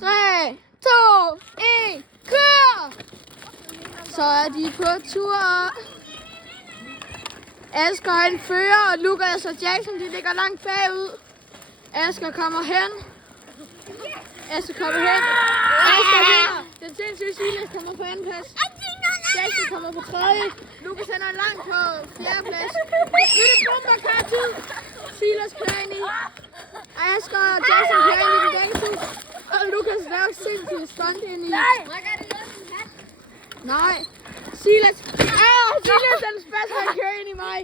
3, 2, 1, kør! Så er de på tur. Asger han fører, og Lukas og Jackson de ligger langt bagud. Asger kommer hen. Asger kommer hen. Asger vinder. Den sindssyge Silas kommer på anden plads. Jackson kommer på tredje. Lukas han er langt på fjerde plads. Nu er det bomberkar-tid. Silas kører ind i. Asger og Jackson kører ind i den begge to. Og Lukas laver sindssygt stunt ind i. Nej. Silas. Silas er den spidser, han kører ind i mig.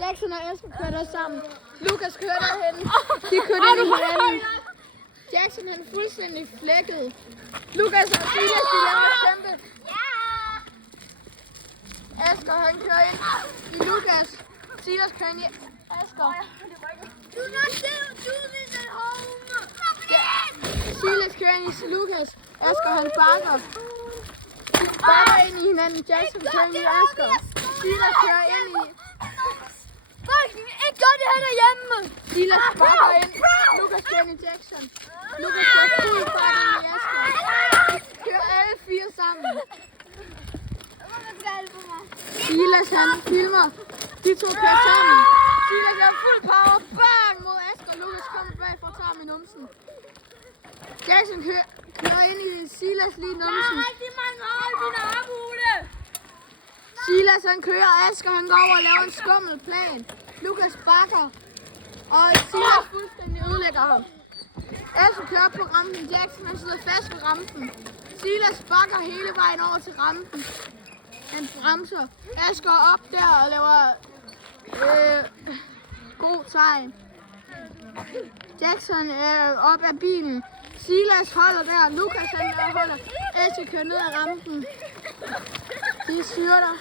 Jackson og Asger kører der sammen. Lukas kører derhen. De kører ind i hinanden. Jackson han er fuldstændig flækket. Lukas og Silas de laver kæmpe. Asger han kører ind i Lukas. Silas kører ind i Asger. Silas kører ind i Lukas. Asger han bakker. De bakker ind i hinanden. Jackson kører ind i Asger. Silas kører ind i. Ikke gør det her derhjemme! Silas bakker ind. Lukas kører ind i Jackson. Lukas kører fuld fart ind i Asger. Kører alle fire sammen. Silas han filmer. De to kører sammen. Silas er fuld power. Bang mod Asger. Lukas kommer bagfra og tager med numsen. Jackson kører ind i Silas lige numsen. Silas han kører. Asger han går over og laver en skummel plan. Lukas bakker. Og Silas fuldstændig ødelægger ham. Asger kører på rampen. Jackson han sidder fast på rampen. Silas bakker hele vejen over til rampen. Han bremser. Asger op der og laver god tegn. Jackson er op af bilen. Silas holder der. Lukas han holder. Asger kører ned ad rampen. De styrter.